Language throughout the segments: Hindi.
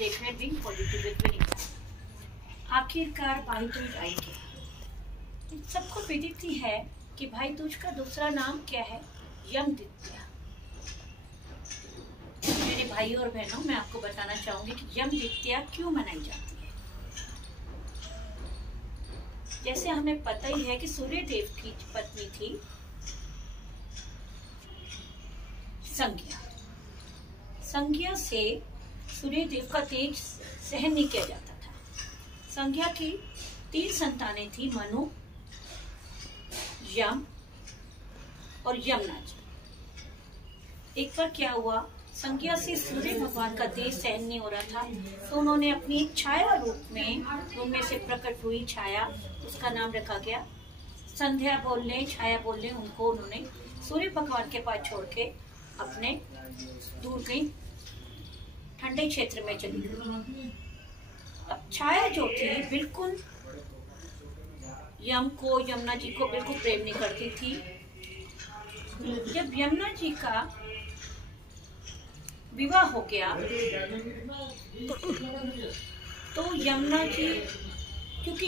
देख रहे हैं बीइंग पॉजिटिव विद विनीता। आखिरकार भाई दूज आई गया। सबको विदित ही है कि भाई दूज का दूसरा नाम क्या है, यमद्वितीया। मेरे भाई और बहनों, मैं आपको बताना चाहूंगी कि यमद्वितीया क्यों मनाई जाती है। जैसे हमें पता ही है कि सूर्य देव की पत्नी थी संज्ञा। संज्ञा से सूर्य देव का तेज सहन नहीं किया जाता था। संज्ञा की 3 संतानें थी, मनु, यम और यमुना जी। एक बार क्या हुआ, संज्ञा से सूर्य भगवान का तेज सहन नहीं हो रहा था, तो उन्होंने अपनी एक छाया रूप में, उनमें से प्रकट हुई छाया, उसका नाम रखा गया संध्या बोलने, छाया बोलने। उनको उन्होंने सूर्य भगवान के पास छोड़ के अपने दूर कहीं ठंडे क्षेत्र में चली गई। अब छाया जो थी बिल्कुल यम को, यमुना जी को बिल्कुल प्रेम नहीं करती थी। जब यमुना जी का विवाह हो गया तो यमुना जी, क्योंकि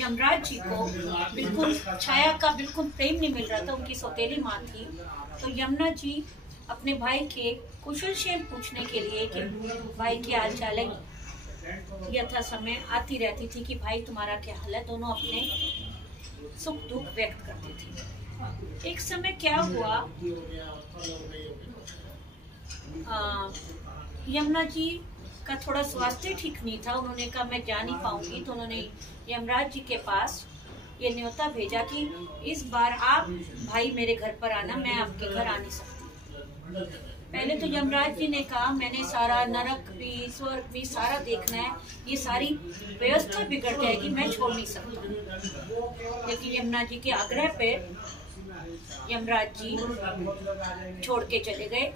यमराज जी को बिल्कुल छाया का बिल्कुल प्रेम नहीं मिल रहा था, उनकी सौतेली माँ थी, तो यमुना जी अपने भाई के कुशल क्षेम पूछने के लिए कि भाई की हाल चाल है, यथा समय आती रहती थी कि भाई तुम्हारा क्या हाल है। दोनों अपने सुख दुख व्यक्त करते थे। एक समय क्या हुआ, यमुना जी का थोड़ा स्वास्थ्य ठीक नहीं था। उन्होंने कहा मैं जा नहीं पाऊंगी, तो उन्होंने यमराज जी के पास ये न्योता भेजा कि इस बार आप भाई मेरे घर पर आना, मैं आपके घर आ नहीं सकती। पहले तो यमराज जी ने कहा मैंने सारा नरक भी स्वर्ग भी सारा देखना है, ये सारी व्यवस्था बिगड़ जाएगी, मैं छोड़ नहीं सकता। लेकिन यमुना जी के आग्रह पे यमराज जी छोड़ के चले गए।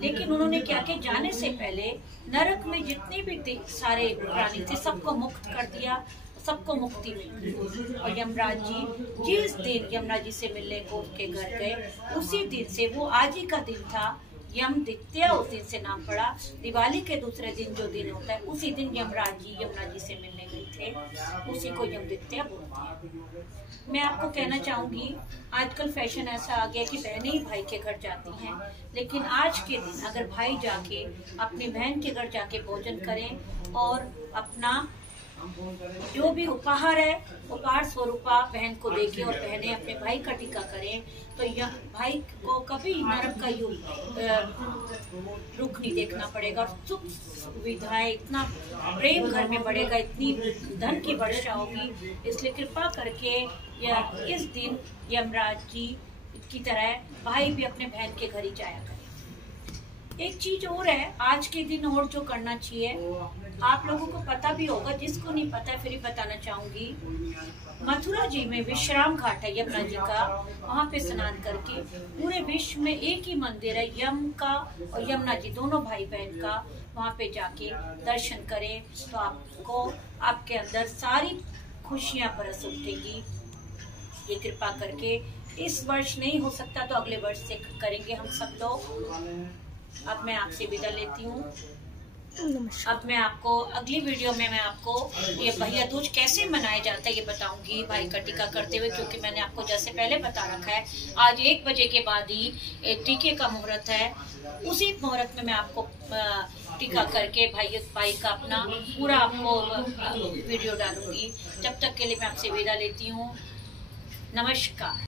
लेकिन उन्होंने क्या किया, जाने से पहले नरक में जितने भी सारे प्राणी थे सबको मुक्त कर दिया, सबको मुक्ति मिल गई। और यमराज जी जिस दिन यमुना जी से मिलने को उनके घर गए, उसी दिन से, वो आज ही का दिन था, यमद्वितीया उस दिन से नाम पड़ा। दिवाली के दूसरे दिन जो दिन होता है, उसी दिन यमराज जी यमुना जी से मिलने गए थे, उसी को यमद्वितीया बोलते हैं। मैं आपको कहना चाहूंगी, आजकल फैशन ऐसा आ गया कि बहनें ही भाई के घर जाती हैं, लेकिन आज के दिन अगर भाई जाके अपनी बहन के घर जाके भोजन करें और अपना जो भी उपहार है, उपहार स्वरूपा बहन को देके और बहनें अपने भाई का टीका करें, तो यह भाई को कभी नरक का रुख नहीं देखना पड़ेगा। और सुख सुविधाएं, इतना प्रेम घर में बढ़ेगा, इतनी धन की वर्षा होगी। इसलिए कृपा करके इस दिन यमराज जी की तरह भाई भी अपने बहन के घर ही जाया करें। एक चीज और है, आज के दिन और जो करना चाहिए, आप लोगों को पता भी होगा, जिसको नहीं पता है फिर ही बताना चाहूंगी। मथुरा जी में विश्राम घाट है यमुना जी का, वहाँ पे स्नान करके पूरे विश्व में एक ही मंदिर है यम का और यमुना जी दोनों भाई बहन का, वहाँ पे जाके दर्शन करें तो आपको आपके अंदर सारी खुशियाँ बरस उठेगी। ये कृपा करके, इस वर्ष नहीं हो सकता तो अगले वर्ष से करेंगे हम सब लोग। अब मैं आपसे विदा लेती हूँ। अब मैं आपको अगली वीडियो में मैं आपको ये भैया दूज कैसे मनाया जाता है ये बताऊंगी, भाई का टीका करते हुए, क्योंकि मैंने आपको जैसे पहले बता रखा है आज 1 बजे के बाद ही टीके का मुहूर्त है। उसी मुहूर्त में मैं आपको टीका करके भाई का अपना पूरा आपको वीडियो डालूंगी। जब तक के लिए मैं आपसे विदा लेती हूँ। नमस्कार।